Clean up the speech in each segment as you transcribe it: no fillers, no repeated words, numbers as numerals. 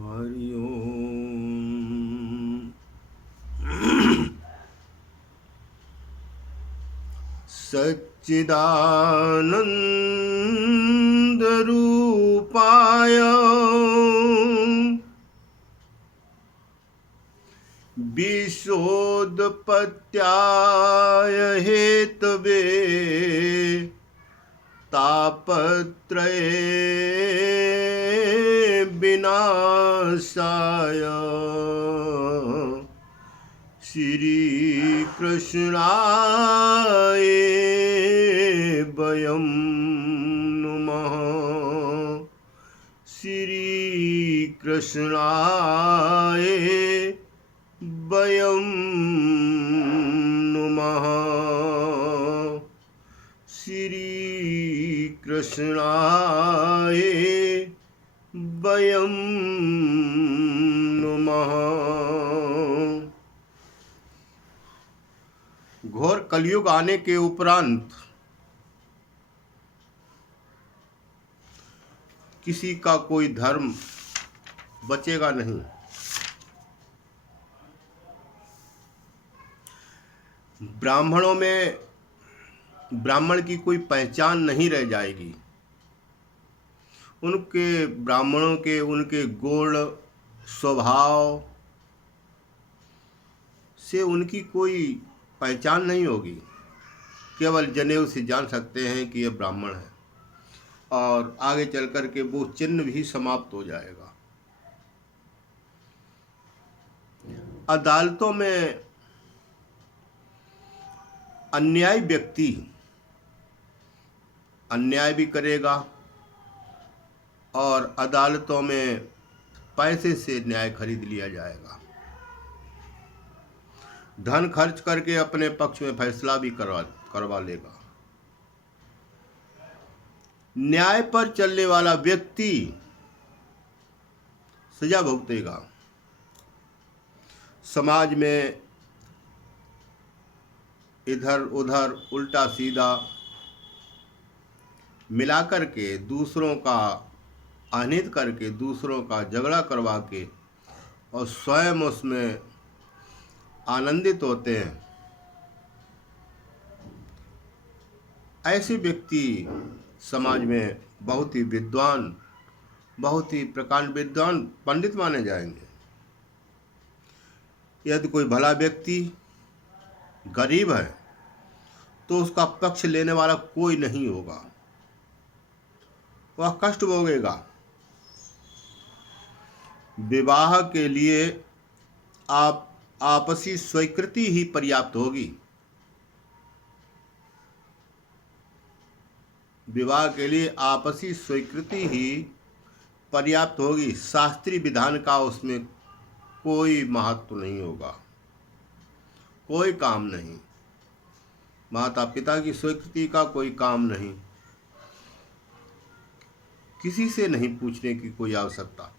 हरि ओम। सच्चिदानंद रूपाय विश्वोत्पत्त्याय Hathaway तापत्रये विनाशाय श्री कृष्णाय वयं नमः। श्री कृष्णाय वयं नमः। श्री कृष्णाय वयं नमः। घोर कलयुग आने के उपरांत किसी का कोई धर्म बचेगा नहीं। ब्राह्मणों में ब्राह्मण की कोई पहचान नहीं रह जाएगी। उनके ब्राह्मणों के उनके गुण स्वभाव से उनकी कोई पहचान नहीं होगी। केवल जनेऊ से जान सकते हैं कि यह ब्राह्मण है, और आगे चल कर के वो चिन्ह भी समाप्त हो जाएगा। अदालतों में अन्यायी व्यक्ति अन्याय भी करेगा और अदालतों में पैसे से न्याय खरीद लिया जाएगा। धन खर्च करके अपने पक्ष में फैसला भी करवा लेगा। न्याय पर चलने वाला व्यक्ति सजा भुगतेगा। समाज में इधर उधर उल्टा सीधा मिलाकर के दूसरों का अहित करके दूसरों का झगड़ा करवा के और स्वयं उसमें आनंदित होते हैं, ऐसे व्यक्ति समाज में बहुत ही विद्वान, बहुत ही प्रकांड विद्वान पंडित माने जाएंगे। यदि कोई भला व्यक्ति गरीब है तो उसका पक्ष लेने वाला कोई नहीं होगा, वह कष्ट भोगेगा। विवाह के लिए आप आपसी स्वीकृति ही पर्याप्त होगी। विवाह के लिए आपसी स्वीकृति ही पर्याप्त होगी। शास्त्रीय विधान का उसमें कोई महत्व नहीं होगा, कोई काम नहीं। माता पिता की स्वीकृति का कोई काम नहीं, किसी से नहीं पूछने की कोई आवश्यकता।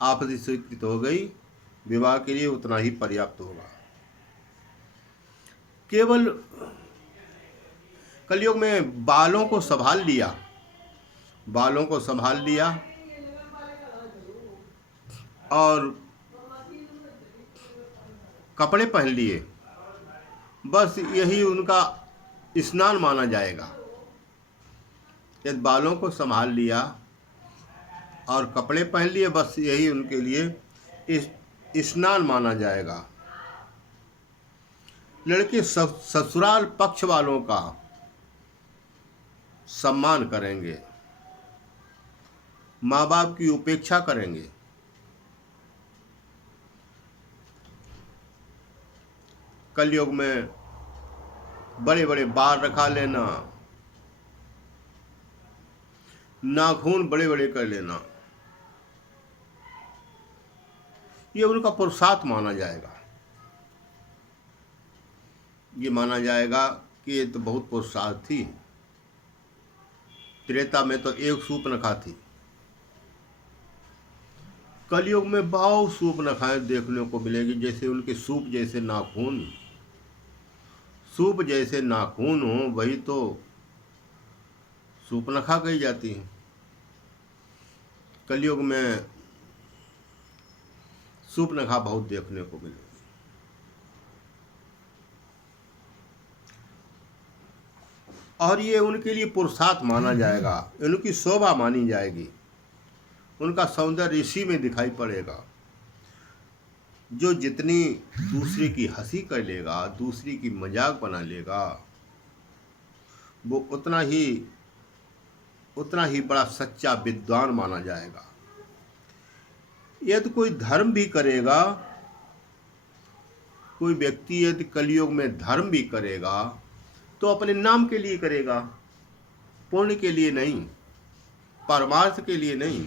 आपसी स्वीकृति हो गई, विवाह के लिए उतना ही पर्याप्त होगा। केवल कलयुग में बालों को संभाल लिया, बालों को संभाल लिया और कपड़े पहन लिए, बस यही उनका स्नान माना जाएगा। यदि बालों को संभाल लिया और कपड़े पहन लिए, बस यही उनके लिए स्नान माना जाएगा। लड़के ससुराल पक्ष वालों का सम्मान करेंगे, माँ बाप की उपेक्षा करेंगे। कलयुग में बड़े बड़े बाल रखा लेना, नाखून बड़े बड़े कर लेना, ये उनका पुरुषार्थ माना जाएगा। ये माना जाएगा कि ये तो बहुत पुरुषार्थ थी। त्रेता में तो एक सूर्पनखा थी, कलयुग में बहुत सूर्पनखाएं देखने को मिलेगी। जैसे उनके सूप जैसे नाखून, सूप जैसे नाखून हो, वही तो सूर्पनखा कही जाती है। कलयुग में सूर्पनखा बहुत देखने को मिलेगी। और ये उनके लिए पुरुषार्थ माना जाएगा, उनकी शोभा मानी जाएगी, उनका सौंदर्य इसी में दिखाई पड़ेगा। जो जितनी दूसरे की हंसी कर लेगा, दूसरी की मजाक बना लेगा, वो उतना ही बड़ा सच्चा विद्वान माना जाएगा। यदि कोई धर्म भी करेगा, कोई व्यक्ति यदि कलयुग में धर्म भी करेगा तो अपने नाम के लिए करेगा, पुण्य के लिए नहीं, परमार्थ के लिए नहीं।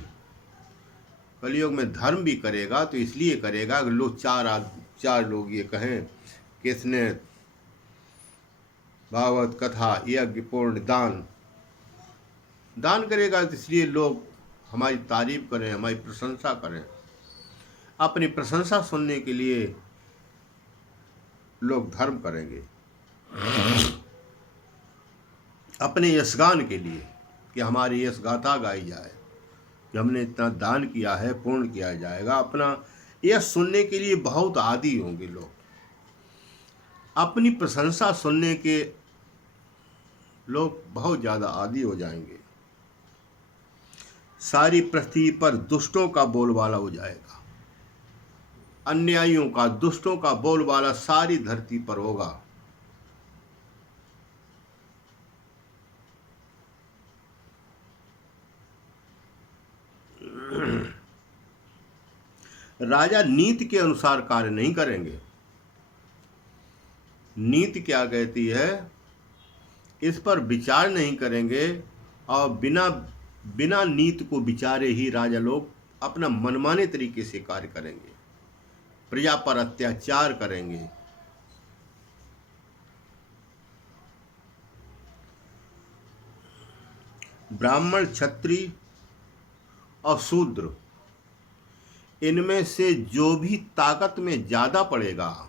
कलयुग में धर्म भी करेगा तो इसलिए करेगा कि लोग चार लोग ये कहें कि इसने भागवत कथा यज्ञ पूर्ण दान करेगा, तो इसलिए लोग हमारी तारीफ करें, हमारी प्रशंसा करें। अपनी प्रशंसा सुनने के लिए लोग धर्म करेंगे, अपने यशगान के लिए कि हमारी यश गाथा गाई जाए कि हमने इतना दान किया है, पूर्ण किया जाएगा। अपना यश सुनने के लिए बहुत आदी होंगे लोग, अपनी प्रशंसा सुनने के लोग बहुत ज़्यादा आदी हो जाएंगे। सारी पृथ्वी पर दुष्टों का बोलबाला हो जाएगा, अन्यायियों का, दुष्टों का बोलबाला सारी धरती पर होगा। राजा नीति के अनुसार कार्य नहीं करेंगे। नीति क्या कहती है, इस पर विचार नहीं करेंगे, और बिना नीति को विचारे ही राजा लोग अपना मनमाने तरीके से कार्य करेंगे, प्रजा पर अत्याचार करेंगे। ब्राह्मण, क्षत्रिय और शूद्र, इनमें से जो भी ताकत में ज़्यादा पड़ेगा,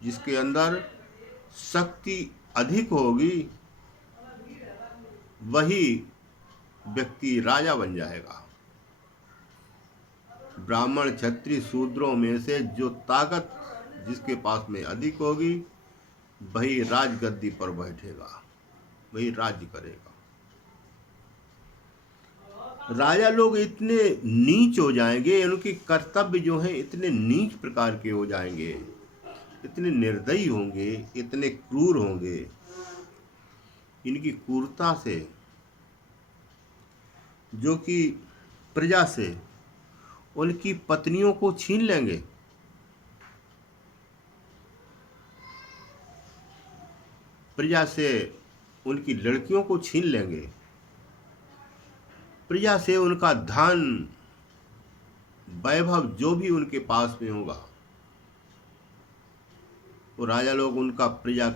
जिसके अंदर शक्ति अधिक होगी, वही व्यक्ति राजा बन जाएगा। ब्राह्मण, क्षत्रिय, शूद्रों में से जो ताकत जिसके पास में अधिक होगी, वही राजगद्दी पर बैठेगा, वही राज्य करेगा। राजा लोग इतने नीच हो जाएंगे, उनके कर्तव्य जो हैं इतने नीच प्रकार के हो जाएंगे, इतने निर्दयी होंगे, इतने क्रूर होंगे। इनकी क्रूरता से जो कि प्रजा से उनकी पत्नियों को छीन लेंगे, प्रजा से उनकी लड़कियों को छीन लेंगे, प्रजा से उनका धन वैभव जो भी उनके पास में होगा, वो राजा लोग उनका प्रजा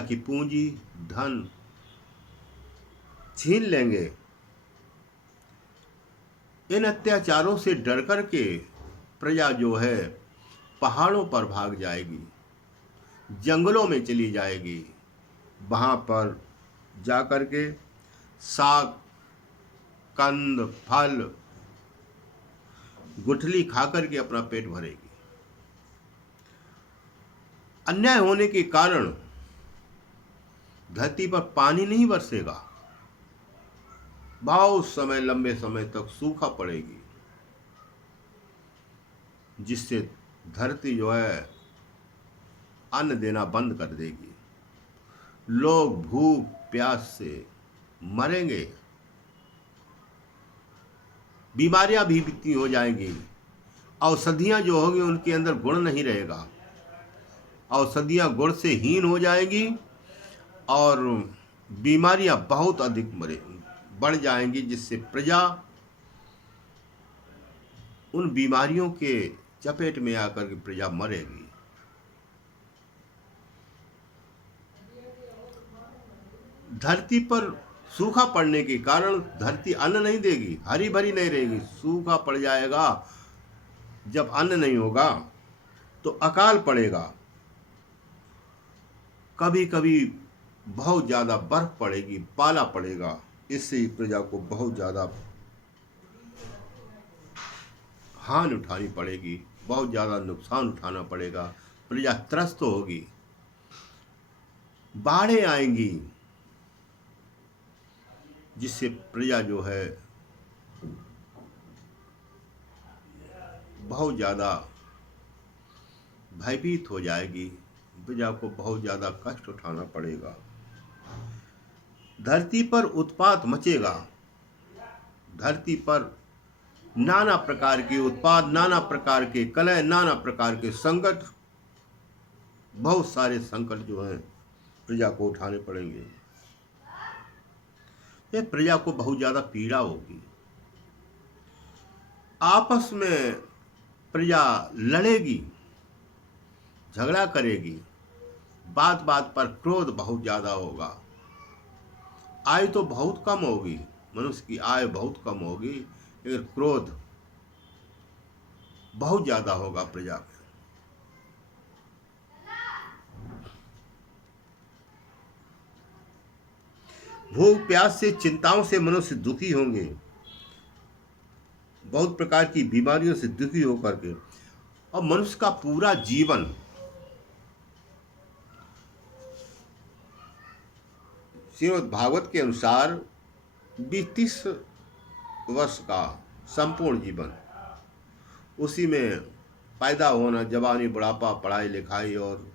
की पूंजी धन छीन लेंगे। इन अत्याचारों से डर कर के प्रजा जो है पहाड़ों पर भाग जाएगी, जंगलों में चली जाएगी, वहाँ पर जा कर के साग, कंद, फल, गुठली खा कर के अपना पेट भरेगी। अन्याय होने के कारण धरती पर पानी नहीं बरसेगा, बहुत समय, लंबे समय तक सूखा पड़ेगी, जिससे धरती जो है अन्न देना बंद कर देगी। लोग भूख प्यास से मरेंगे, बीमारियां भी इतनी हो जाएंगी, औषधियां जो होंगी उनके अंदर गुण नहीं रहेगा, औषधियां गुण से हीन हो जाएंगी और बीमारियां बहुत अधिक बढ़ जाएंगी, जिससे प्रजा उन बीमारियों के चपेट में आकर के प्रजा मरेगी। धरती पर सूखा पड़ने के कारण धरती अन्न नहीं देगी, हरी भरी नहीं रहेगी, सूखा पड़ जाएगा। जब अन्न नहीं होगा तो अकाल पड़ेगा, कभी कभी बहुत ज़्यादा बर्फ पड़ेगी, पाला पड़ेगा, इससे प्रजा को बहुत ज़्यादा हानि उठानी पड़ेगी, बहुत ज़्यादा नुकसान उठाना पड़ेगा, प्रजा त्रस्त होगी, बाढ़ें आएंगी, जिससे प्रजा जो है बहुत ज़्यादा भयभीत हो जाएगी, प्रजा को बहुत ज़्यादा कष्ट उठाना पड़ेगा, धरती पर उत्पात मचेगा, धरती पर नाना प्रकार के उत्पाद, नाना प्रकार के कलह, नाना प्रकार के संकट, बहुत सारे संकट जो हैं प्रजा को उठाने पड़ेंगे। ये प्रजा को बहुत ज़्यादा पीड़ा होगी, आपस में प्रजा लड़ेगी, झगड़ा करेगी, बात बात पर क्रोध बहुत ज़्यादा होगा, आय तो बहुत कम होगी, मनुष्य की आय बहुत कम होगी, लेकिन क्रोध बहुत ज़्यादा होगा प्रजा में। भूख प्यास से, चिंताओं से मनुष्य दुखी होंगे, बहुत प्रकार की बीमारियों से दुखी होकर के, और मनुष्य का पूरा जीवन श्रीमद् भागवत के अनुसार 20-30 वर्ष का संपूर्ण जीवन, उसी में पैदा होना, जवानी, बुढ़ापा, पढ़ाई लिखाई और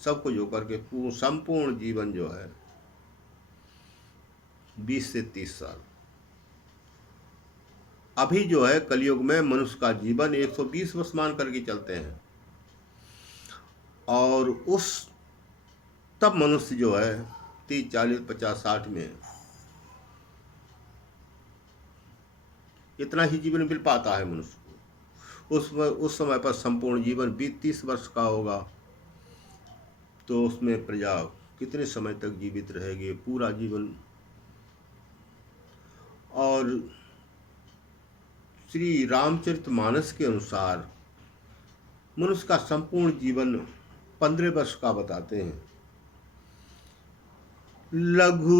सब कुछ होकर के संपूर्ण जीवन जो है 20 से 30 साल। अभी जो है कलयुग में मनुष्य का जीवन 120 वर्ष मान करके चलते हैं, और उस तब मनुष्य जो है 30, 40, 50, 60 में इतना ही जीवन मिल पाता है मनुष्य को। उस समय पर संपूर्ण जीवन 20-30 वर्ष का होगा, तो उसमें प्रजा कितने समय तक जीवित रहेगी, पूरा जीवन। और श्री रामचरितमानस के अनुसार मनुष्य का संपूर्ण जीवन 15 वर्ष का बताते हैं। लघु